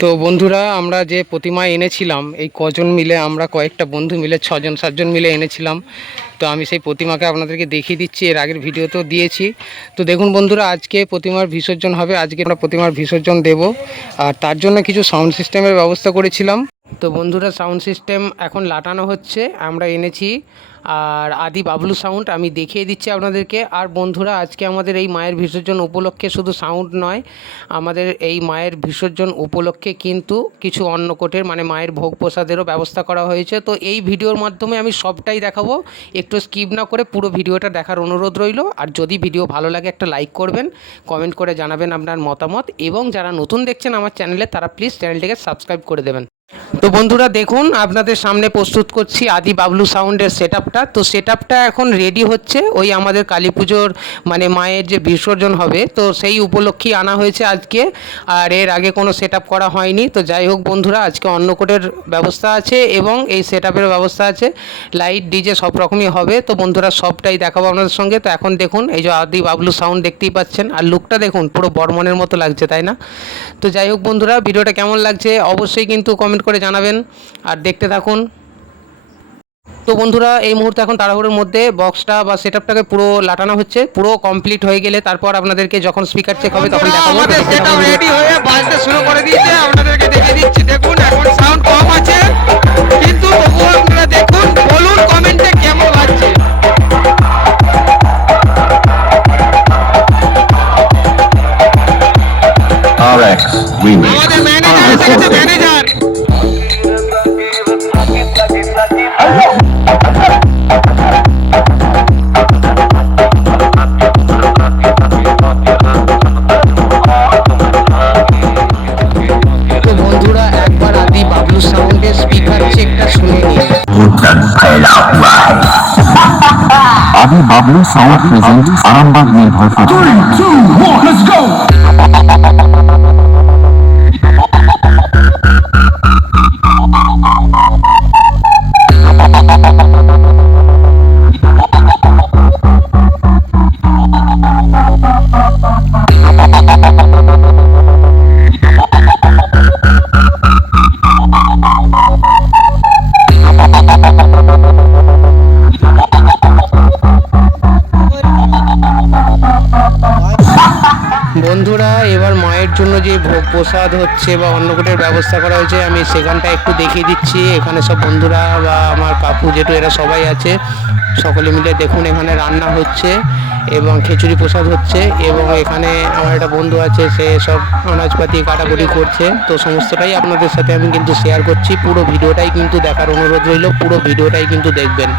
তো বন্ধুরা, আমরা যে প্রতিমা এনেছিলাম এই কজন মিলে, আমরা কয়েকটা বন্ধু মিলে 6-7জন মিলে এনেছিলাম। তো আমি সেই প্রতিমাকে আপনাদেরকে দেখিয়ে দিচ্ছি, এর আগের ভিডিও তো দিয়েছি। তো দেখুন বন্ধুরা, আজকে প্রতিমার বিসর্জন হবে, আজকে আমরা প্রতিমার বিসর্জন দেব। আর তার জন্য কিছু সাউন্ড সিস্টেমের ব্যবস্থা করেছিলাম। তো বন্ধুরা, সাউন্ড সিস্টেম এখন লাটানো হচ্ছে, আমরা এনেছি। আর আদি বাবলু সাউন্ড আমি দেখিয়ে দিচ্ছি আপনাদেরকে। আর বন্ধুরা, আজকে আমাদের এই মায়ের বিসর্জন উপলক্ষে শুধু সাউন্ড নয়, আমাদের এই মায়ের বিসর্জন উপলক্ষে কিন্তু কিছু অন্নকূটের মানে মায়ের ভোগ প্রসাদেরও ব্যবস্থা করা হয়েছে। তো এই ভিডিওর মাধ্যমে আমি সবটাই দেখাবো, একটু স্কিপ না করে পুরো ভিডিওটা দেখার অনুরোধ রইল। আর যদি ভিডিও ভালো লাগে একটা লাইক করবেন, কমেন্ট করে জানাবেন আপনার মতামত, এবং যারা নতুন দেখছেন আমার চ্যানেলে তারা প্লিজ চ্যানেলটিকে সাবস্ক্রাইব করে দেবেন। তো বন্ধুরা দেখুন, আপনাদের সামনে প্রস্তুত করছি আদি বাবলু সাউন্ডের সেটআপটা। তো সেটআপটা এখন রেডি হচ্ছে, ওই আমাদের কালী পুজোর মানে মায়ের যে বিসর্জন হবে তো সেই উপলক্ষেই আনা হয়েছে আজকে। আর এর আগে কোনো সেটআপ করা হয়নি। তো যাই হোক বন্ধুরা, আজকে অন্নকূটের ব্যবস্থা আছে এবং এই সেটআপের ব্যবস্থা আছে, লাইট ডিজে সব রকমই হবে। তো বন্ধুরা সবটাই দেখাবো আপনাদের সঙ্গে। তো এখন দেখুন, এই যে আদি বাবলু সাউন্ড দেখতেই পাচ্ছেন, আর লুকটা দেখুন, পুরো বর্মনের মতো লাগছে, তাই না? তো যাই হোক বন্ধুরা, ভিডিওটা কেমন লাগছে অবশ্যই কিন্তু কমেন্ট করে জানাবেন আর দেখতে থাকুন। তো বন্ধুরা, এই মুহূর্তে এখন তাড়াহুড়োর মধ্যে বক্সটা বা সেটআপটাকে পুরো লাটানো হচ্ছে। পুরো কমপ্লিট হয়ে গেলে তারপর আপনাদেরকে যখন স্পিকার চেক হবে তখন দেখাবো। আমাদের সেটআপ রেডি হয়ে বাজতে শুরু করে দিয়েছে, আপনাদেরকে দেখিয়ে দিচ্ছি। দেখুন এখন সাউন্ড কম আছে, কিন্তু তবুও আপনারা দেখুন, বলুন কমেন্টে কেমন লাগছে। আমাদের ম্যানেজার এসে গেছে, ম্যানেজার। আদি বাবলু সাউন্ড প্রেজেন্ট আরামবাগ নির্ভর বন্ধুরা, এবার মায়ের জন্য যে ভোগ প্রসাদ হচ্ছে বা অন্নকূটের ব্যবস্থা করা হয়েছে আমি সেখানটা একটু দেখিয়ে দিচ্ছি। এখানে সব বন্ধুরা বা আমার কাকু জেঠু এরা সবাই আছে, সকলে মিলে দেখুন এখানে রান্না হচ্ছে এবং খিচুড়ি প্রসাদ হচ্ছে। এবং এখানে আমার একটা বন্ধু আছে, সে সব আনাজপাতি কাটাকুটি করছে। তো সমস্তটাই আপনাদের সাথে আমি কিন্তু শেয়ার করছি, পুরো ভিডিওটাই কিন্তু দেখার অনুরোধ রইল, পুরো ভিডিওটাই কিন্তু দেখবেন।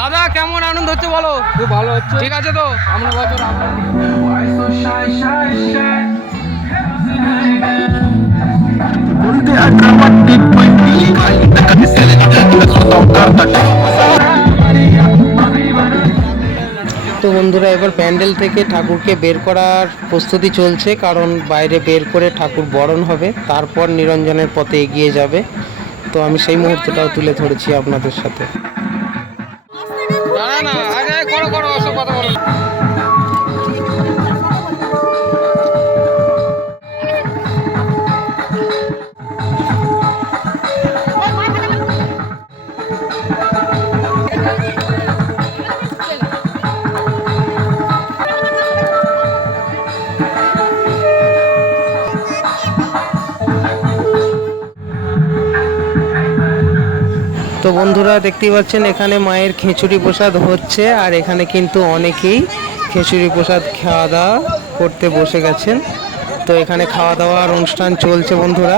দাদা কেমন আনন্দ হচ্ছে বলো? খুব ভালো হচ্ছে। ঠিক আছে তো আমরা বছর তো বন্ধুরা, এবার প্যান্ডেল থেকে ঠাকুরকে বের করার প্রস্তুতি চলছে, কারণ বাইরে বের করে ঠাকুর বরণ হবে, তারপর নিরঞ্জনের পথে এগিয়ে যাবে। তো আমি সেই মুহূর্তটাও তুলে ধরেছি আপনাদের সাথে। তো বন্ধুরা দেখতেই পাচ্ছেন, এখানে মায়ের খিচুড়ি প্রসাদ হচ্ছে, আর এখানে কিন্তু অনেকেই খিচুড়ি প্রসাদ খাওয়া দাওয়া করতে বসে গেছেন। তো এখানে খাওয়া দাওয়ার অনুষ্ঠান চলছে বন্ধুরা।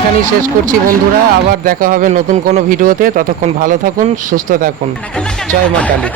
এখানেই শেষ করছি বন্ধুরা, আবার দেখা হবে নতুন কোনো ভিডিওতে। ততক্ষণ ভালো থাকুন, সুস্থ থাকুন। জয় মা কালী।